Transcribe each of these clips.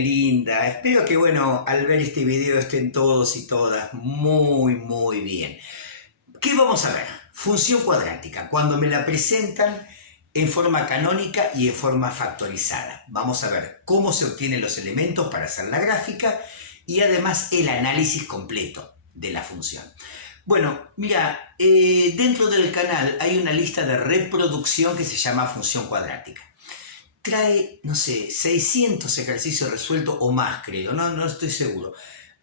linda. Espero que, bueno, al ver este video estén todos y todas muy bien. ¿Qué vamos a ver? Función cuadrática. Cuando me la presentan en forma canónica y en forma factorizada. Vamos a ver cómo se obtienen los elementos para hacer la gráfica y además el análisis completo de la función. Bueno, mira, dentro del canal hay una lista de reproducción que se llama función cuadrática. Trae, no sé, 600 ejercicios resueltos o más, creo, no estoy seguro.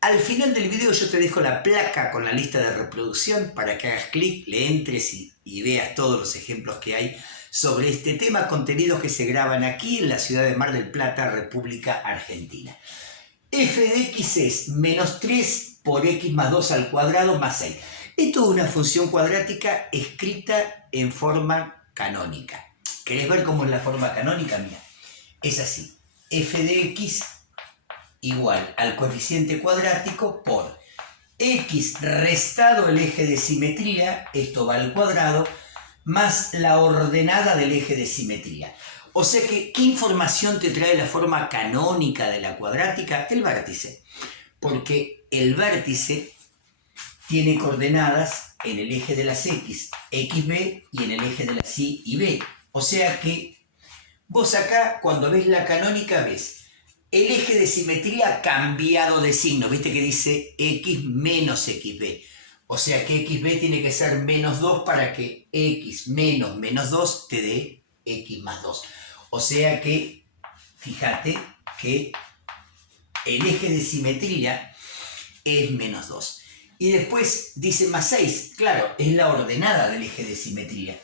Al final del video yo te dejo la placa con la lista de reproducción para que hagas clic, le entres y veas todos los ejemplos que hay sobre este tema, contenidos que se graban aquí en la ciudad de Mar del Plata, República Argentina. F de x es menos 3 por x más 2 al cuadrado más 6. Esto es una función cuadrática escrita en forma canónica. ¿Querés ver cómo es la forma canónica? Mira, es así. F de x igual al coeficiente cuadrático por x restado el eje de simetría, esto va al cuadrado, más la ordenada del eje de simetría. O sea que, ¿qué información te trae la forma canónica de la cuadrática? El vértice. Porque el vértice tiene coordenadas en el eje de las x, xb, y en el eje de las y b. O sea que vos acá, cuando ves la canónica, ves el eje de simetría cambiado de signo. Viste que dice x menos xb. O sea que xb tiene que ser menos 2 para que x menos 2 te dé x más 2. O sea que, fíjate que el eje de simetría es menos 2. Y después dice más 6. Claro, es la ordenada del eje de simetría.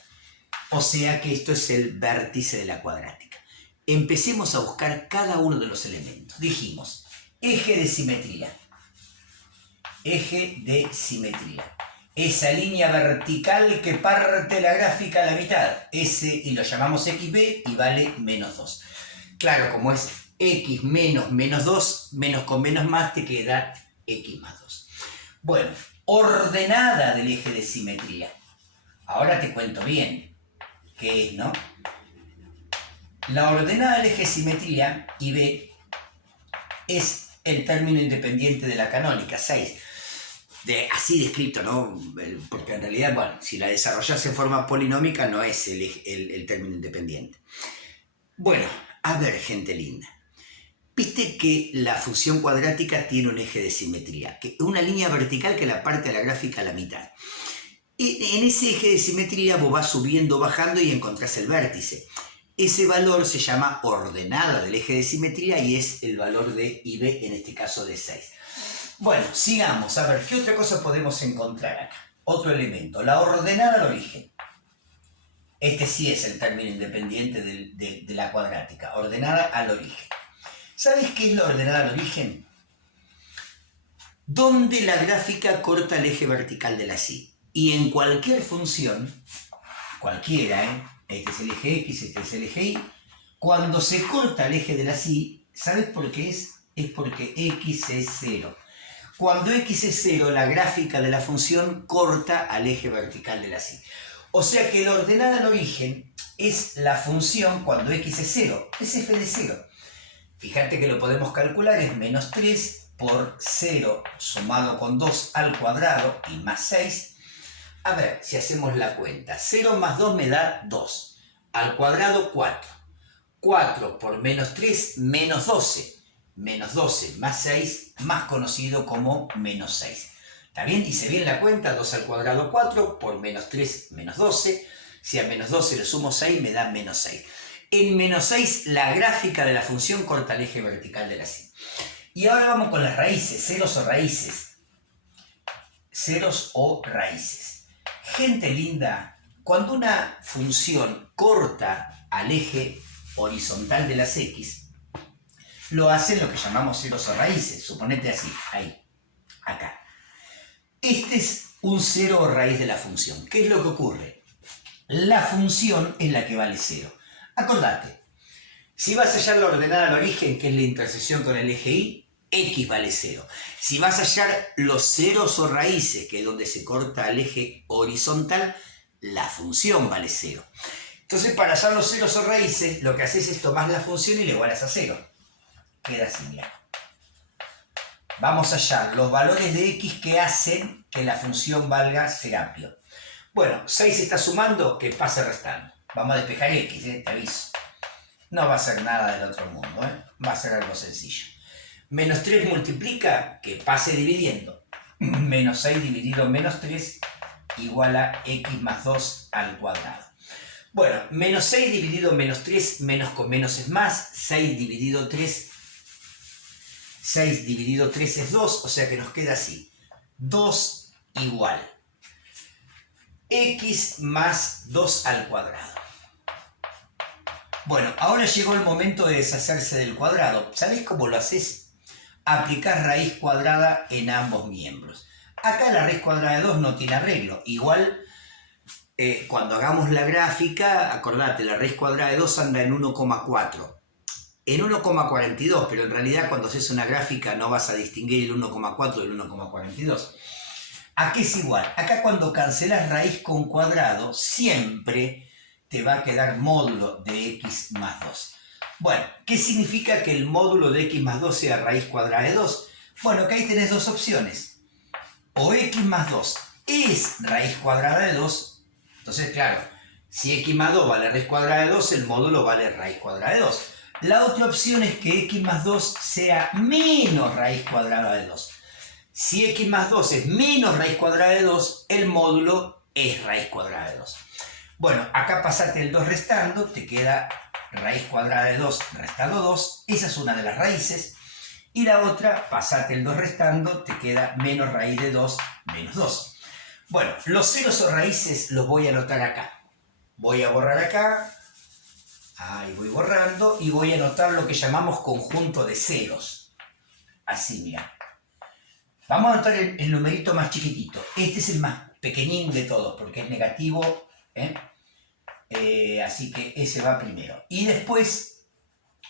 O sea que esto es el vértice de la cuadrática. Empecemos a buscar cada uno de los elementos. Dijimos, eje de simetría. Eje de simetría. Esa línea vertical que parte la gráfica a la mitad. Ese, y lo llamamos xb y vale menos 2. Claro, como es x menos 2, menos con menos más te queda x más 2. Bueno, ordenada del eje de simetría. Ahora te cuento bien qué es, ¿no? La ordenada del eje de simetría, IB, es el término independiente de la canónica, 6. Así descrito, ¿no? Porque en realidad, bueno, si la desarrollas en forma polinómica no es el término independiente. Bueno, a ver, gente linda. Viste que la función cuadrática tiene un eje de simetría, que una línea vertical que la parte de la gráfica a la mitad. Y en ese eje de simetría vos vas subiendo, bajando y encontrás el vértice. Ese valor se llama ordenada del eje de simetría y es el valor de IB, en este caso de 6. Bueno, sigamos. A ver, ¿qué otra cosa podemos encontrar acá? Otro elemento, la ordenada al origen. Este sí es el término independiente de la cuadrática, ordenada al origen. ¿Sabes qué es la ordenada al origen? Donde la gráfica corta el eje vertical de la y. Y en cualquier función, cualquiera, este es el eje x, este es el eje y, cuando se corta el eje de la y, ¿sabes por qué es? Es porque x es 0. Cuando x es 0, la gráfica de la función corta al eje vertical de la y. O sea que la ordenada al origen es la función cuando x es 0, es f de 0. Fíjate que lo podemos calcular, es menos 3 por 0 sumado con 2 al cuadrado y más 6. A ver, si hacemos la cuenta, 0 más 2 me da 2, al cuadrado 4. 4 por menos 3, menos 12. Menos 12 más 6, más conocido como menos 6. ¿Está bien? Hice bien la cuenta, 2 al cuadrado 4, por menos 3, menos 12. Si a menos 12 le sumo 6, me da menos 6. En menos 6, la gráfica de la función corta el eje vertical de la y. Y ahora vamos con las raíces, ceros o raíces. Ceros o raíces. Gente linda, cuando una función corta al eje horizontal de las x, lo hace en lo que llamamos ceros o raíces. Suponete así, ahí, acá. Este es un cero o raíz de la función. ¿Qué es lo que ocurre? La función es la que vale 0. Acordate, si vas a hallar la ordenada al origen, que es la intersección con el eje y, x vale 0. Si vas a hallar los ceros o raíces, que es donde se corta el eje horizontal, la función vale 0. Entonces, para hallar los ceros o raíces, lo que haces es tomar la función y le igualas a 0. queda así, mirá. Vamos a hallar los valores de x que hacen que la función valga ser amplio. Bueno, 6 está sumando, que pase restando. Vamos a despejar x, te aviso. No va a ser nada del otro mundo, va a ser algo sencillo. Menos 3 multiplica, que pase dividiendo. Menos 6 dividido menos 3 igual a x más 2 al cuadrado. Bueno, menos 6 dividido menos 3, menos con menos es más. 6 dividido 3 es 2, o sea que nos queda así. 2 igual x más 2 al cuadrado. Bueno, ahora llegó el momento de deshacerse del cuadrado. ¿Sabés cómo lo haces? Aplicás raíz cuadrada en ambos miembros. Acá la raíz cuadrada de 2 no tiene arreglo. Igual, cuando hagamos la gráfica, acordate, la raíz cuadrada de 2 anda en 1,4. En 1,42, pero en realidad cuando haces una gráfica no vas a distinguir el 1,4 del 1,42. ¿A qué es igual? Acá cuando cancelas raíz con cuadrado, siempre te va a quedar módulo de x más 2. Bueno, ¿qué significa que el módulo de x más 2 sea raíz cuadrada de 2? Bueno, que ahí tenés dos opciones. O x más 2 es raíz cuadrada de 2. Entonces, claro, si x más 2 vale raíz cuadrada de 2, el módulo vale raíz cuadrada de 2. La otra opción es que x más 2 sea menos raíz cuadrada de 2. Si x más 2 es menos raíz cuadrada de 2, el módulo es raíz cuadrada de 2. Bueno, acá pasate el 2 restando, te queda raíz cuadrada de 2 restando 2. Esa es una de las raíces. Y la otra, pasate el 2 restando, te queda menos raíz de 2 menos 2. Bueno, los ceros o raíces los voy a anotar acá. Voy a borrar acá. Ahí voy borrando y voy a anotar lo que llamamos conjunto de ceros. Así, mira. Vamos a anotar el numerito más chiquitito. Este es el más pequeñín de todos porque es negativo. Así que ese va primero. Y después,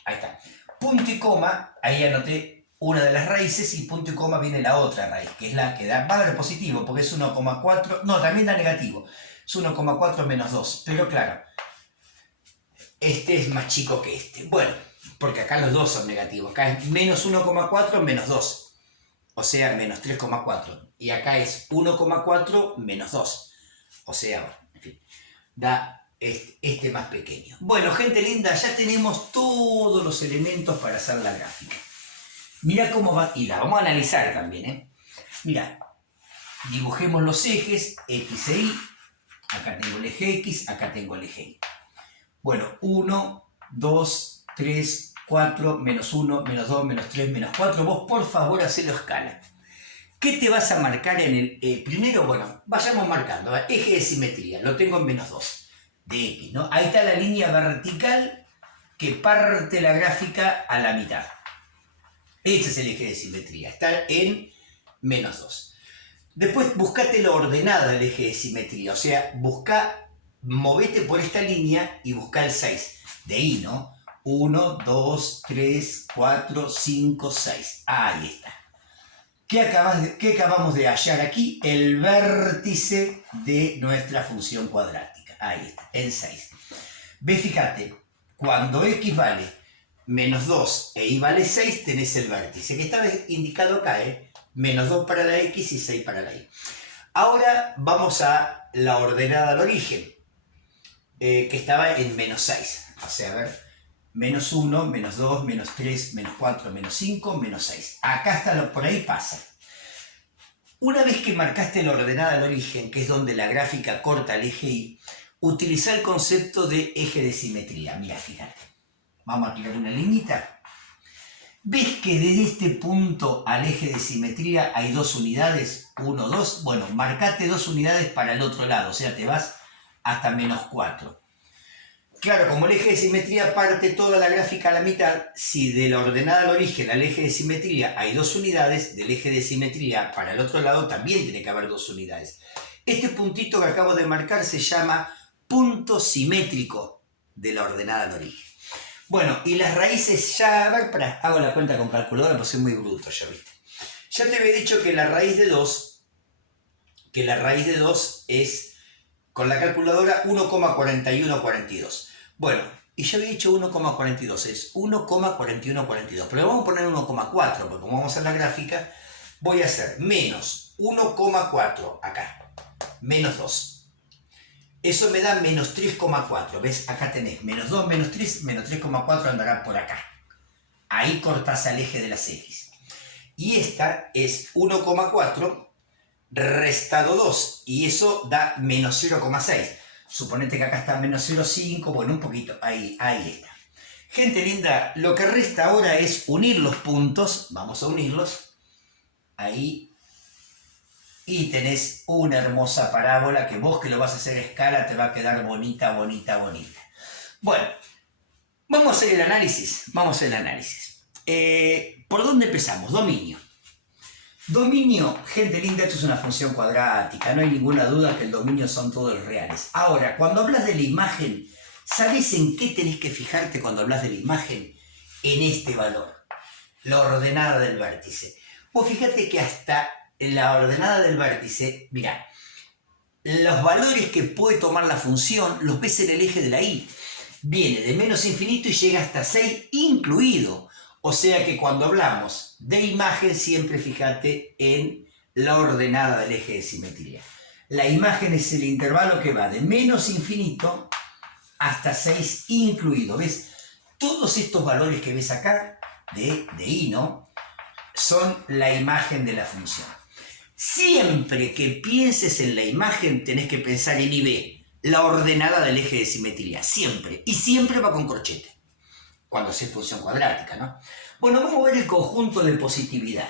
ahí está. Punto y coma, ahí anoté una de las raíces y punto y coma viene la otra raíz, que es la que da, va a dar positivo porque es 1,4. No, también da negativo. Es 1,4 menos 2. Pero claro, este es más chico que este. Bueno, porque acá los dos son negativos. Acá es menos 1,4 menos 2. O sea, menos 3,4. Y acá es 1,4 menos 2. O sea, en fin, da este más pequeño. Bueno, gente linda, ya tenemos todos los elementos para hacer la gráfica. Mira cómo va, y la vamos a analizar también, Mira, dibujemos los ejes X e Y. Acá tengo el eje X, acá tengo el eje Y. Bueno, 1, 2, 3, 4, menos 1, menos 2, menos 3, menos 4. Vos, por favor, hacelo a escala. ¿Qué te vas a marcar en el primero? Bueno, vayamos marcando. Eje de simetría, lo tengo en menos 2 de X, ¿no? Ahí está la línea vertical que parte la gráfica a la mitad. Este es el eje de simetría, está en menos 2. Después buscate la ordenada del eje de simetría, o sea, movete por esta línea y busca el 6 de Y, ¿no? 1, 2, 3, 4, 5, 6. Ahí está. ¿Qué acabamos de hallar aquí? El vértice de nuestra función cuadrática. Ahí está, en 6. Ve, fíjate, cuando x vale menos 2 e y vale 6, tenés el vértice, que está indicado acá, menos 2 para la x y 6 para la y. Ahora vamos a la ordenada al origen, que estaba en menos 6. O sea, a ver, menos 1, menos 2, menos 3, menos 4, menos 5, menos 6. Acá está, por ahí pasa. Una vez que marcaste la ordenada al origen, que es donde la gráfica corta el eje Y, utiliza el concepto de eje de simetría. Mira, fíjate. Vamos a tirar una liñita. ¿Ves que desde este punto al eje de simetría hay dos unidades? 1, 2. Bueno, marcate 2 unidades para el otro lado. O sea, te vas hasta menos 4. Claro, como el eje de simetría parte toda la gráfica a la mitad, si de la ordenada al origen al eje de simetría hay 2 unidades, del eje de simetría para el otro lado también tiene que haber 2 unidades. Este puntito que acabo de marcar se llama punto simétrico de la ordenada al origen. Bueno, y las raíces ya... A ver, hago la cuenta con calculadora, pues soy muy bruto, ya viste. Ya te había dicho que la raíz de 2, es, con la calculadora, 1,4142. Bueno, Y yo había hecho 1,42, es 1,4142. Pero vamos a poner 1,4, porque como vamos a la gráfica, voy a hacer menos 1,4 acá, menos 2. Eso me da menos 3,4. ¿Ves? Acá tenés menos 2, menos 3, menos 3,4 andará por acá. Ahí cortás al eje de las X. Y esta es 1,4 restado 2. Y eso da menos 0,6. Suponete que acá está menos 0,5. Bueno, un poquito. Ahí está. Gente linda, lo que resta ahora es unir los puntos. Vamos a unirlos. Ahí. Y tenés una hermosa parábola que vos que lo vas a hacer a escala te va a quedar bonita, bonita, bonita. Bueno, vamos a hacer el análisis. ¿Por dónde empezamos? Dominio. Dominio, gente linda, esto es una función cuadrática. No hay ninguna duda que el dominio son todos los reales. Ahora, cuando hablas de la imagen, ¿sabés en qué tenés que fijarte cuando hablas de la imagen? En este valor, la ordenada del vértice. Vos fíjate que hasta la ordenada del vértice, mirá, los valores que puede tomar la función los ves en el eje de la y. Viene de menos infinito y llega hasta 6 incluido. O sea que cuando hablamos de imagen, siempre fíjate en la ordenada del eje de simetría. La imagen es el intervalo que va de menos infinito hasta 6 incluido. ¿Ves? Todos estos valores que ves acá, de y, ¿no? Son la imagen de la función. Siempre que pienses en la imagen, tenés que pensar en IB, la ordenada del eje de simetría. Siempre. Y siempre va con corchete. Cuando es función cuadrática, ¿no? Bueno, vamos a ver el conjunto de positividad.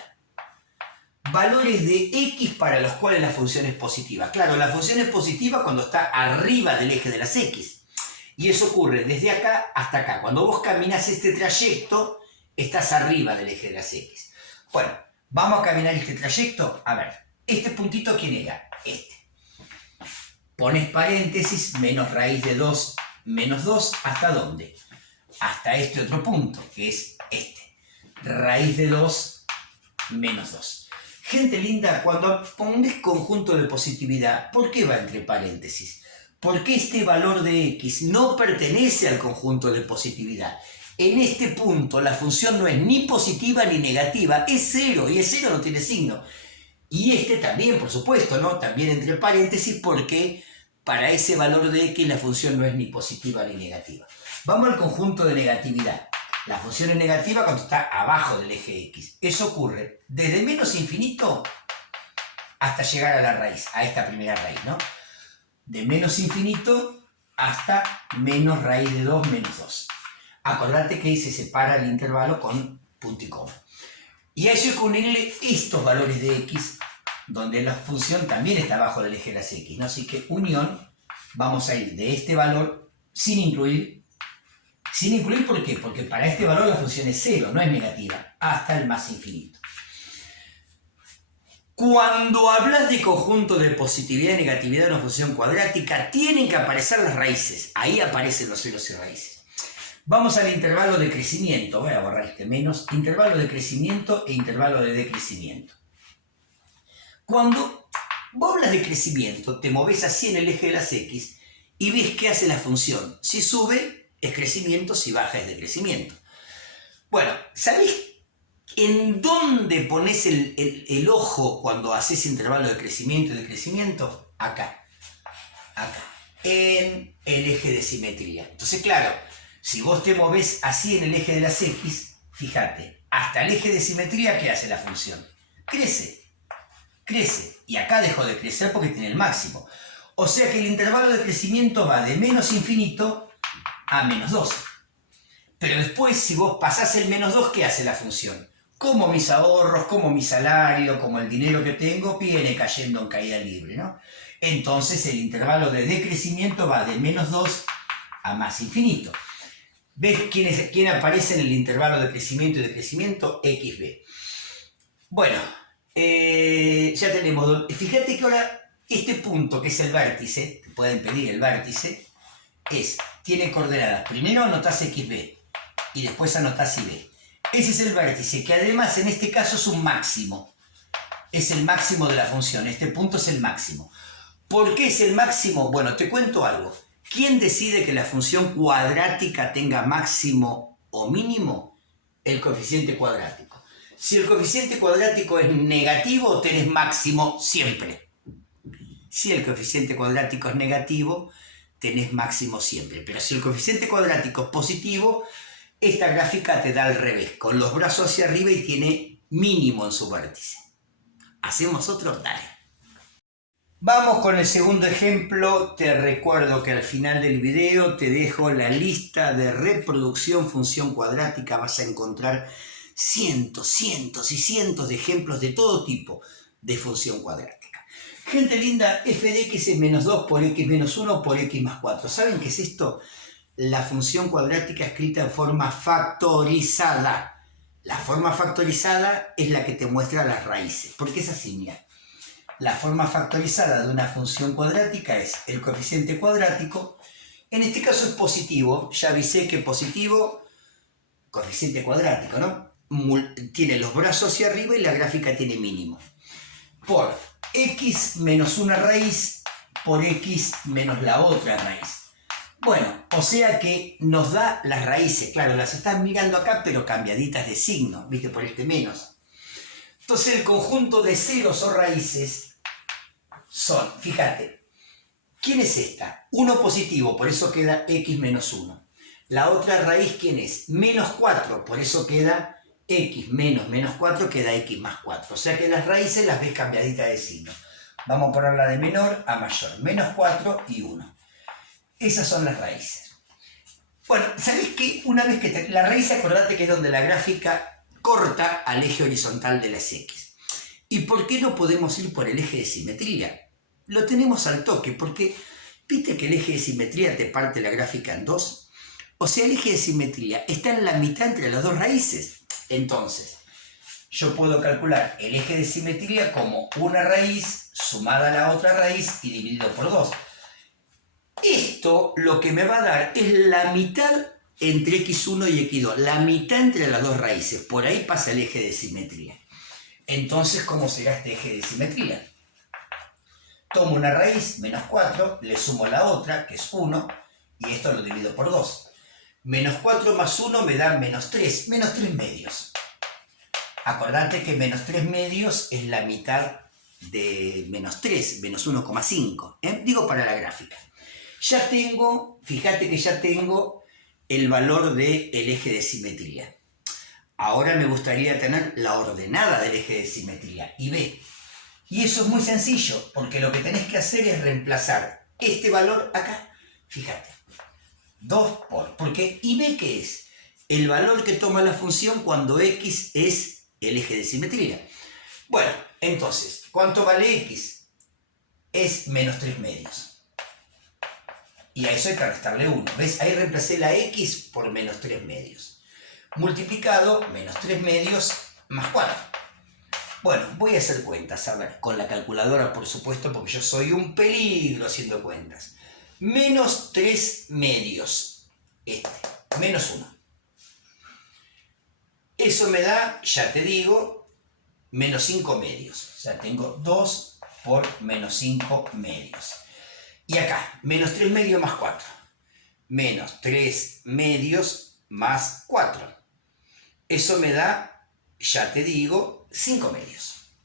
Valores de x para los cuales la función es positiva. Claro, la función es positiva cuando está arriba del eje de las x. Y eso ocurre desde acá hasta acá. Cuando vos caminás este trayecto, estás arriba del eje de las x. Bueno, vamos a caminar este trayecto. A ver, este puntito, ¿quién era? Este. Pones paréntesis, menos raíz de 2, menos 2, ¿hasta dónde? Hasta este otro punto, que es este. Raíz de 2, menos 2. Gente linda, cuando pones conjunto de positividad, ¿por qué va entre paréntesis? Porque este valor de x no pertenece al conjunto de positividad. En este punto la función no es ni positiva ni negativa, es 0, y es 0 no tiene signo. Y este también, por supuesto, ¿no? También entre paréntesis porque para ese valor de x la función no es ni positiva ni negativa. Vamos al conjunto de negatividad. La función es negativa cuando está abajo del eje x. Eso ocurre desde menos infinito hasta llegar a la raíz, a esta primera raíz, ¿no? De menos infinito hasta menos raíz de 2 menos 2. Acordate que se separa el intervalo con punto y coma. Y a eso hay que unirle estos valores de x, donde la función también está abajo del eje de las x, ¿no? Así que unión, vamos a ir de este valor sin incluir. Sin incluir, ¿por qué? Porque para este valor la función es 0, no es negativa, hasta el más infinito. Cuando hablas de conjunto de positividad y negatividad de una función cuadrática, tienen que aparecer las raíces. Ahí aparecen los ceros y raíces. Vamos al intervalo de crecimiento. Voy a borrar este menos. Intervalo de crecimiento e intervalo de decrecimiento. Cuando vos hablas de crecimiento, te moves así en el eje de las x y ves qué hace la función. Si sube, es crecimiento, si baja, es decrecimiento. Bueno, ¿sabés en dónde pones el ojo cuando haces intervalo de crecimiento y decrecimiento? Acá. Acá. En el eje de simetría. Entonces, claro, si vos te moves así en el eje de las x, fíjate, hasta el eje de simetría, ¿qué hace la función? Crece. Crece. Y acá dejó de crecer porque tiene el máximo. O sea que el intervalo de crecimiento va de menos infinito a menos 2. Pero después, si vos pasás el menos 2, ¿qué hace la función? Como mis ahorros, como mi salario, como el dinero que tengo, viene cayendo en caída libre, ¿no? Entonces el intervalo de decrecimiento va de menos 2 a más infinito. ¿Ves quién aparece en el intervalo de crecimiento y decrecimiento? XB. Bueno, ya tenemos. Fíjate que ahora este punto, que es el vértice, te pueden pedir el vértice, tiene coordenadas. Primero anotás XB y después anotás IB. Ese es el vértice, que además en este caso es un máximo. Es el máximo de la función. Este punto es el máximo. ¿Por qué es el máximo? Bueno, te cuento algo. ¿Quién decide que la función cuadrática tenga máximo o mínimo? El coeficiente cuadrático. Si el coeficiente cuadrático es negativo, tenés máximo siempre. Si el coeficiente cuadrático es negativo, tenés máximo siempre. Pero si el coeficiente cuadrático es positivo, esta gráfica te da al revés, con los brazos hacia arriba y tiene mínimo en su vértice. ¿Hacemos otro? Dale. Vamos con el segundo ejemplo. Te recuerdo que al final del video te dejo la lista de reproducción función cuadrática. Vas a encontrar cientos y cientos de ejemplos de todo tipo de función cuadrática. Gente linda, f de x es menos 2 por x menos 1 por x más 4. ¿Saben qué es esto? La función cuadrática escrita en forma factorizada. La forma factorizada es la que te muestra las raíces. ¿Por qué es así? Mira. La forma factorizada de una función cuadrática es el coeficiente cuadrático. En este caso es positivo. Ya avisé que positivo, coeficiente cuadrático, ¿no? Tiene los brazos hacia arriba y la gráfica tiene mínimo. Por x menos una raíz por x menos la otra raíz. Bueno, o sea que nos da las raíces. Claro, las estás mirando acá, pero cambiaditas de signo, ¿viste? Por este menos. Entonces el conjunto de ceros o raíces son, fíjate, ¿quién es esta? 1 positivo, por eso queda x menos 1. La otra raíz, ¿quién es? Menos 4, por eso queda x menos menos 4, queda x más 4. O sea que las raíces las ves cambiaditas de signo. Vamos a ponerla de menor a mayor. Menos 4 y 1. Esas son las raíces. Bueno, ¿sabés qué? Una vez que la raíz, acordate que es donde la gráfica corta al eje horizontal de las x. ¿Y por qué no podemos ir por el eje de simetría? Lo tenemos al toque, porque ¿viste que el eje de simetría te parte la gráfica en dos? O sea, el eje de simetría está en la mitad entre las dos raíces. Entonces, yo puedo calcular el eje de simetría como una raíz sumada a la otra raíz y dividido por 2. Esto lo que me va a dar es la mitad entre x1 y x2, la mitad entre las dos raíces. Por ahí pasa el eje de simetría. Entonces, ¿cómo será este eje de simetría? Tomo una raíz, menos 4, le sumo la otra, que es 1, y esto lo divido por 2. Menos 4 más 1 me da menos 3 medios. Acordate que menos 3 medios es la mitad de menos 3, menos 1,5. Digo para la gráfica. Ya tengo, fíjate que ya tengo el valor del eje de simetría. Ahora me gustaría tener la ordenada del eje de simetría, IB. Y eso es muy sencillo, porque lo que tenés que hacer es reemplazar este valor acá. Fíjate, 2 por, porque IB, ¿qué es? El valor que toma la función cuando x es el eje de simetría. Bueno, entonces, ¿cuánto vale x? Es menos 3 medios. Y a eso hay que restarle 1. ¿Ves? Ahí reemplacé la x por menos 3 medios. Multiplicado, menos 3 medios más 4. Bueno, voy a hacer cuentas, a ver, con la calculadora, por supuesto, porque yo soy un peligro haciendo cuentas. Menos 3 medios. Menos 1. Eso me da, ya te digo, menos 5 medios. O sea, tengo 2 por menos 5 medios. Y acá, menos 3 medios más 4. Menos 3 medios más 4. Eso me da, ya te digo, 5 medios.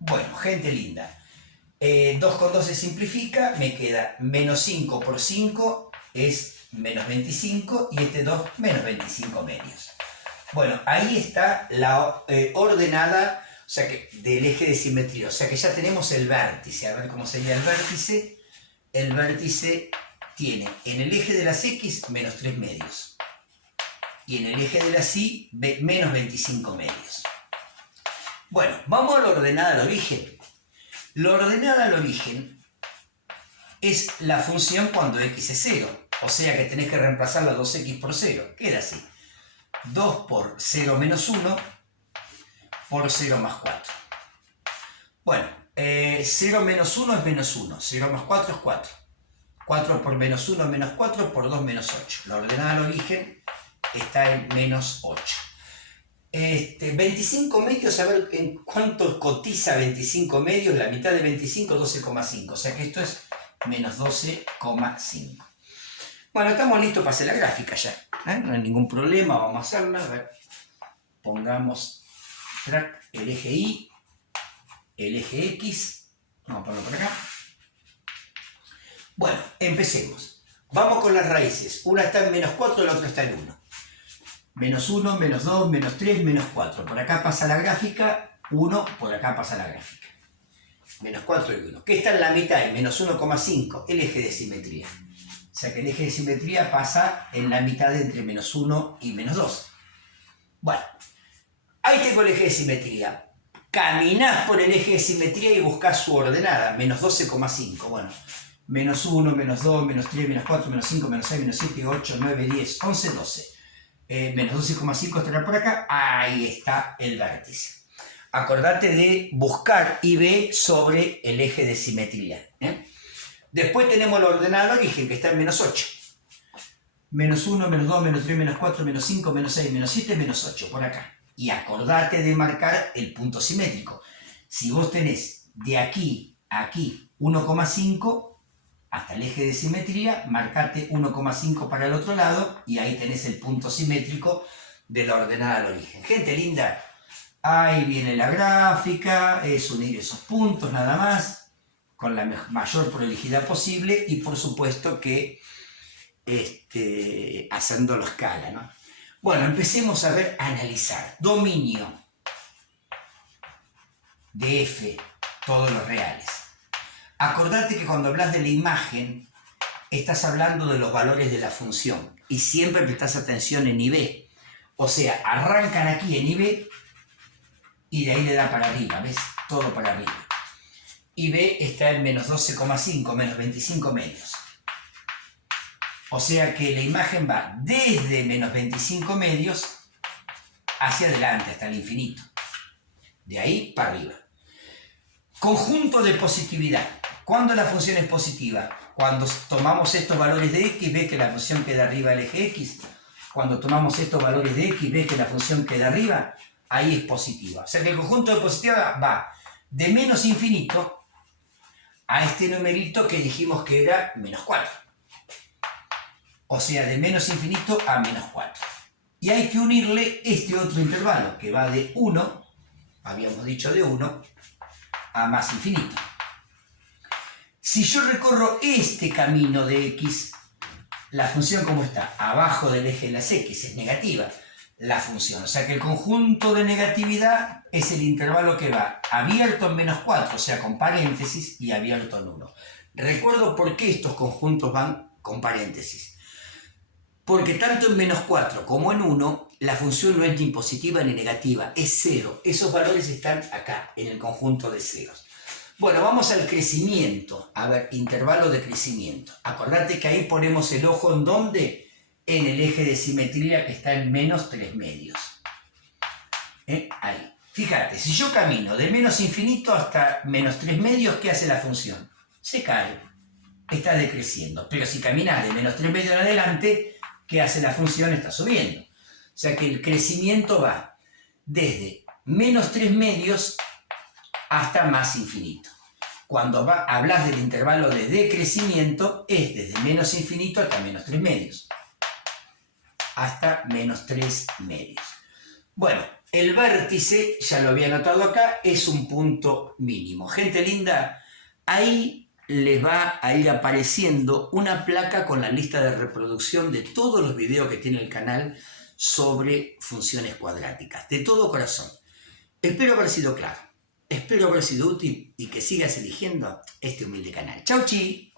Bueno, gente linda. 2 con 2 se simplifica, me queda menos 5 por 5 es menos 25 y este 2 menos 25 medios. Bueno, ahí está la ordenada, o sea que del eje de simetría, o sea que ya tenemos el vértice. A ver cómo sería el vértice. El vértice tiene en el eje de las x menos 3 medios y en el eje de las y menos 25 medios. Bueno, vamos a la ordenada al origen. La ordenada al origen es la función cuando x es 0, o sea que tenés que reemplazar la 2x por 0. Queda así: 2 por 0 menos 1 por 0 más 4. Bueno, 0 menos 1 es menos 1, 0 más 4 es 4. 4 por menos 1 menos 4 por 2 menos 8. La ordenada al origen está en menos 8. 25 medios, a ver en cuánto cotiza 25 medios. La mitad de 25, 12,5. O sea que esto es menos 12,5. Bueno, estamos listos para hacer la gráfica ya. No hay ningún problema, vamos a hacerla. A ver. Pongamos el eje Y, el eje X. Vamos a ponerlo por acá. Bueno, empecemos. Vamos con las raíces. Una está en menos 4, la otra está en 1. Menos 1, menos 2, menos 3, menos 4. Por acá pasa la gráfica, 1, por acá pasa la gráfica. Menos 4 y 1. ¿Qué está en la mitad? En menos 1,5, el eje de simetría. O sea que el eje de simetría pasa en la mitad entre menos 1 y menos 2. Bueno, ahí tengo el eje de simetría. Caminás por el eje de simetría y buscás su ordenada, menos 12,5. Bueno, menos 1, menos 2, menos 3, menos 4, menos 5, menos 6, menos 7, 8, 9, 10, 11, 12. Menos 12,5 estará por acá. Ahí está el vértice. Acordate de buscar IB sobre el eje de simetría. Después tenemos la ordenada de origen, que está en menos 8. Menos 1, menos 2, menos 3, menos 4, menos 5, menos 6, menos 7, menos 8, por acá. Y acordate de marcar el punto simétrico. Si vos tenés de aquí a aquí 1,5, hasta el eje de simetría, marcate 1,5 para el otro lado, y ahí tenés el punto simétrico de la ordenada del origen. Gente linda, ahí viene la gráfica, es unir esos puntos nada más, con la mayor prolijidad posible, y por supuesto que haciéndolo a escala, ¿no? Bueno, empecemos a ver, analizar. Dominio de F, todos los reales. Acordate que cuando hablas de la imagen, estás hablando de los valores de la función, y siempre prestás atención en IB. O sea, arrancan aquí en IB, y de ahí le da para arriba, ¿ves? Todo para arriba. IB está en menos 12,5, menos 25 medios. O sea que la imagen va desde menos 25 medios hacia adelante, hasta el infinito. De ahí para arriba. Conjunto de positividad. ¿Cuándo la función es positiva? Cuando tomamos estos valores de x, ves que la función queda arriba del eje x. Cuando tomamos estos valores de x, ves que la función queda arriba. Ahí es positiva. O sea que el conjunto de positividad va de menos infinito a este numerito que dijimos que era menos 4. O sea, de menos infinito a menos 4. Y hay que unirle este otro intervalo, que va de 1, habíamos dicho de 1, a más infinito. Si yo recorro este camino de x, la función como está abajo del eje de las x es negativa, la función. O sea que el conjunto de negatividad es el intervalo que va abierto en menos 4, o sea, con paréntesis, y abierto en 1. Recuerdo por qué estos conjuntos van con paréntesis. Porque tanto en menos 4 como en 1, la función no es ni positiva ni negativa, es 0. Esos valores están acá, en el conjunto de ceros. Bueno, vamos al crecimiento. A ver, intervalo de crecimiento. Acordate que ahí ponemos el ojo en ¿dónde? En el eje de simetría, que está en menos 3 medios. Ahí. Fíjate, si yo camino de menos infinito hasta menos 3 medios, ¿qué hace la función? Se cae. Está decreciendo. Pero si caminas de menos 3 medios en adelante, ¿qué hace la función? Está subiendo. O sea que el crecimiento va desde menos 3 medios hasta más infinito. Cuando hablas del intervalo de decrecimiento, es desde menos infinito hasta menos 3 medios. Hasta menos 3 medios. Bueno, el vértice, ya lo había anotado acá, es un punto mínimo. Gente linda, ahí les va a ir apareciendo una placa con la lista de reproducción de todos los videos que tiene el canal sobre funciones cuadráticas. De todo corazón. Espero haber sido claro. Espero haber sido útil y que sigas eligiendo este humilde canal. ¡Chau, chi!